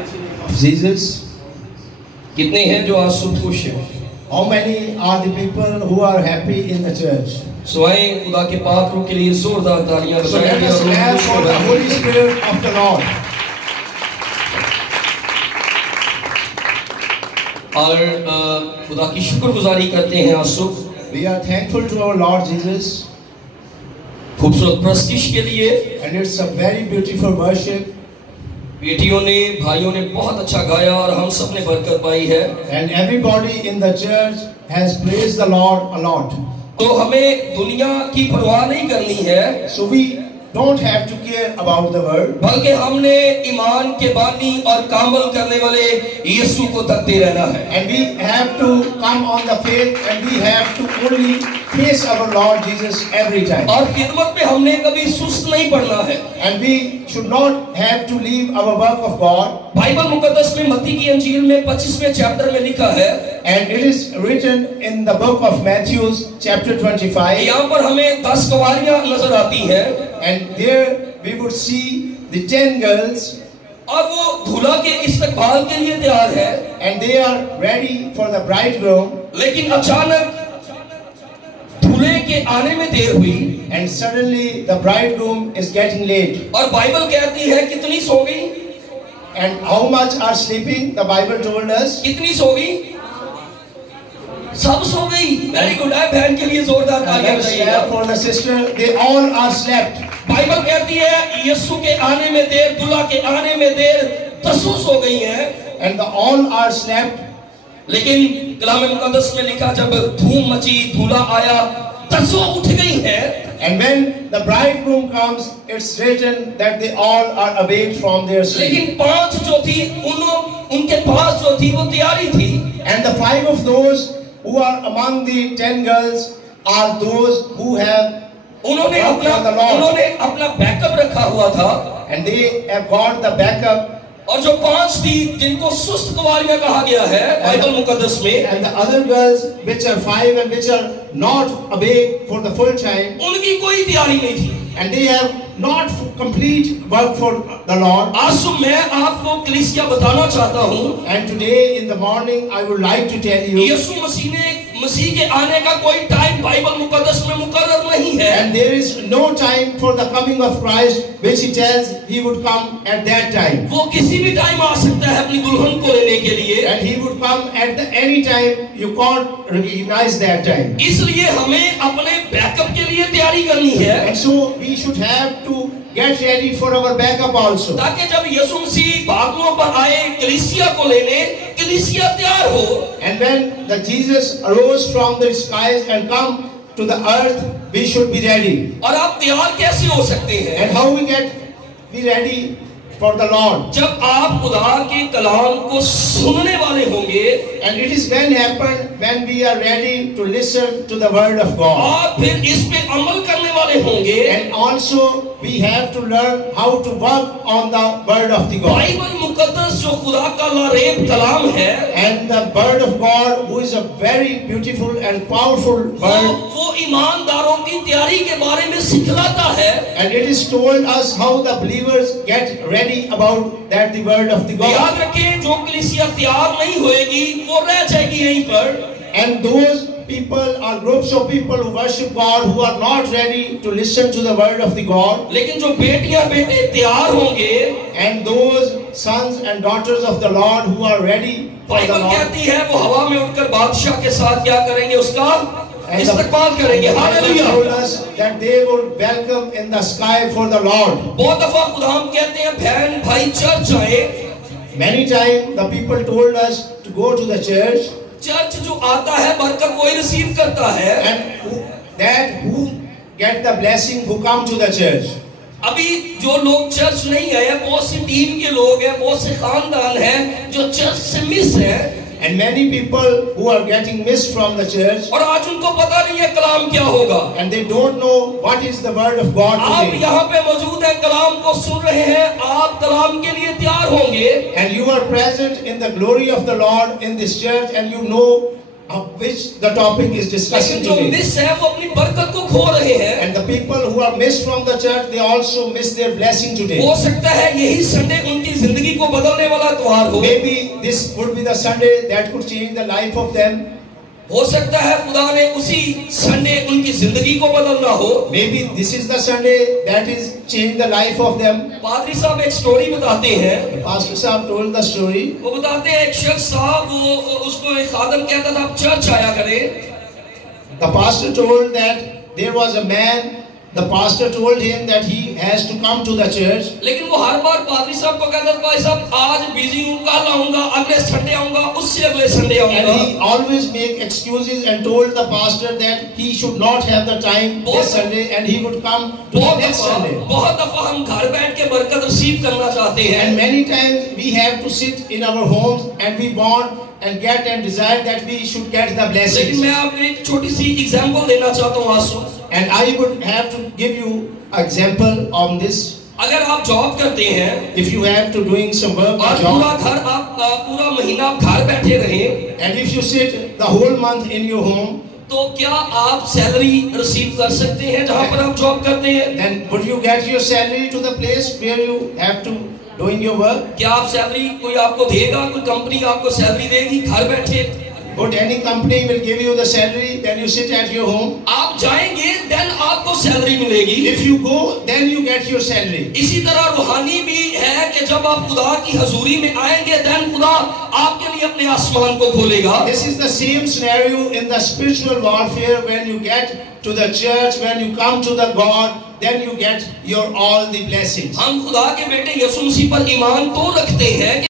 of Jesus? कितने हैं जो आज सुबह खुश हैं? How many are the people who are happy in the church? स्वयं खुदा के पाक रूह के लिए जोरदार तालियां So let बजाएंगे us clap for the Holy Spirit of the Lord. और खुदा की शुक्रगुजारी करते हैं आज सुबह We are thankful to our Lord Jesus, खूबसूरत प्रस्तुति के लिए। and it's a very beautiful worship. बेटियों ने भाइयों ने बहुत अच्छा गाया और हम सब ने बरकत पाई है। And everybody in the church has praised the Lord a lot. तो हमें दुनिया की परवाह नहीं करनी है, So we don't have to care about the world, बल्कि हमने ईमान के बानी और कामल करने वाले यीशु को तकते रहना है। and we have to come on the faith, and we have to only face our Lord Jesus every time. और खिदमत में हमने कभी सुस्त नहीं पड़ना है। And we should not have to leave our work of God. Bible मुकद्दस में मत्ती की अंजील में 25वें चैप्टर में लिखा है, And it is written in the book of Matthew, chapter 25. यहाँ पर हमें 10 कुंवारियां नजर आती हैं And there we would see the 10 girls, और वो दूल्हा के इस्तकबाल के लिए तैयार है। and they are ready for the bridegroom. लेकिन अचानक दूल्हे के आने में देर हुई And suddenly the bridegroom is getting late. और बाइबल कहती है कितनी सो गई? And how much are sleeping? The Bible told us. कितनी सो गई? सब सो गई। वेरी गुड है, बहन के लिए जोरदार And तालियां let's बजाइएगा। clap for the sister. They all are slept. Bible कहती है यीशु के आने में देर, दूल्हा के आने में देर, 10 सो गई हैं। And the all are slept. लेकिन कलाम मुकद्दस में लिखा जब धूम मची, दूल्हा आया, 10 उठ गई हैं। And when the bridegroom comes, it's written that they all are awake from their sleep. लेकिन 5 जो थी उनके पास जो थी वो तैयारी थी। And the 5 of those who are among the 10 girls are those who have उन्होंने worked for the Lord. अपना बैकअप रखा हुआ था। And they have got the backup. और जो 5 थी जिनको सुस्त कुंवारियां कहा गया है बाइबल मुकद्दस में, And the other girls, which are 5 and which are not awake for the full time, उनकी कोई तैयारी नहीं थी। and they have not complete work for the Lord. आज सुबह मैं आपको कलीसिया बताना चाहता हूँ, And today in the morning I would like to tell you, यीशु मसीह के आने का कोई टाइम बाइबल मुकद्दस में मुकर्रर नहीं है। and there is no time for the coming of Christ, which he tells he would come at that time. वो किसी भी टाइम आ सकता है अपनी दुल्हन को लेने के लिए। And he would come at any time. You can't recognize that time. इसलिए हमें अपने बैकअप के लिए तैयारी करनी है, And so we should have to get ready for our backup also. ताकि जब यीशु मसीह बादलों पर आए कलीसिया को लेने, कलीसिया तैयार हो। And when the Jesus arose from the skies and come to the earth, we should be ready. और आप तैयार कैसे हो सकते हैं? And how we be ready for the Lord? जब आप खुदा के कलाम को सुनने वाले होंगे And it is when we are ready to listen to the word of God. और फिर इस पे अमल करने वाले होंगे। And also we have to learn how to work on the word of the God. Bible मुकद्दस जो खुदा का लारेब कलाम है, And the word of God, who is a very beautiful and powerful word. वो ईमानदारों की तैयारी के बारे में सिखलाता है। And it is told us how the believers get ready about that the word of the God. याद रखें, जो कलीसिया तैयार नहीं होएगी वो रह जाएगी यहीं पर। And those people are groups of people who worship God who are not ready to listen to the word of the God. लेकिन जो बेटियां बेटे तैयार होंगे, And those sons and daughters of the Lord who are ready for the Bible Lord. कहती है वो हवा में उड़कर बादशाह के साथ क्या करेंगे? उसका And the इस्तकबाल करेंगे। Bible hallelujah. told us that they would welcome in the sky for the Lord. बहुत दफा खुदाम कहते हैं बहन भाई चर्च आए। Many times the people told us to go to the church, church जो आता है बरकत वही रिसीव करता है। and who get the blessing who come to the church. अभी जो लोग चर्च नहीं गए, बहुत सी टीम के लोग हैं, बहुत से खानदान हैं जो चर्च से मिस हैं। And many people who are getting missed from the church, और आज उनको पता नहीं है कलाम क्या होगा। and they don't know what is the word of God आप today. यहाँ पे मौजूद हैं, कलाम को सुन रहे हैं, आप कलाम के लिए तैयार होंगे। And you are present in the glory of the Lord in this church, and you know of which the topic is लेकिन discussing जो today. मिस है वो अपनी बरकत को खो रहे हैं। And the people who are missed from the church, they also miss their blessing today. हो सकता है यही संडे उनकी जिंदगी को बदलने वाला त्योहार हो। Maybe this would be the Sunday that could change the life of them. हो सकता है खुदा ने उसी संडे उनकी जिंदगी को बदलना हो। Maybe this is the Sunday that is change the life of them. पादरी साहब एक स्टोरी बताते हैं। The pastor साहब told the story. वो बताते हैं एक शख्स साहब वो उसको एक खादम कहता था आप चर्च आया करें। The pastor told that there was a man. The pastor told him that he has to come to the church. लेकिन वो हर बार पादरी साहब को कहता था भाई साहब आज बिजी हूँ, कल आऊंगा, अगले संडे आऊंगा, उससे अगले संडे And आऊंगा। he always make excuses and told the pastor that he should not have the time this Sunday and he would come to the next Sunday. बहुत दफा हम घर बैठ के बरकत रिसीव करना चाहते हैं। And many times we have to sit in our homes and we want and get and desire that we should get the लेकिन blessings. मैं आपको एक छोटी सी एग्जांपल देना चाहता हूँ आंसू। And I would have to give you example on this. अगर आप जॉब करते हैं If you have to doing some work or और पूरा job, घर आप पूरा महीना आप घर बैठे रहे and if you sit the whole month in your home, तो क्या आप सैलरी रिसीव कर सकते हैं जहाँ पर आप जॉब करते हैं? then would you get your salary to the place where you have to doing your work? क्या आप सैलरी कोई आपको देगा, कोई कंपनी आपको सैलरी देगी घर बैठे? Would any company will give you the salary, then you sit at your home? आप जाएंगे देन आपको सैलरी मिलेगी। If you go, then you get your salary. इसी तरह रूहानी भी है कि जब आप खुदा की हजूरी में आएंगे देन खुदा आपके लिए अपने आसमान को खोलेगा। This is the same scenario in the spiritual warfare. When you get to the church, when you come to the God, then you get your all the blessings. हम खुदा के बेटे यीशु मसीह पर ईमान तो रखते हैं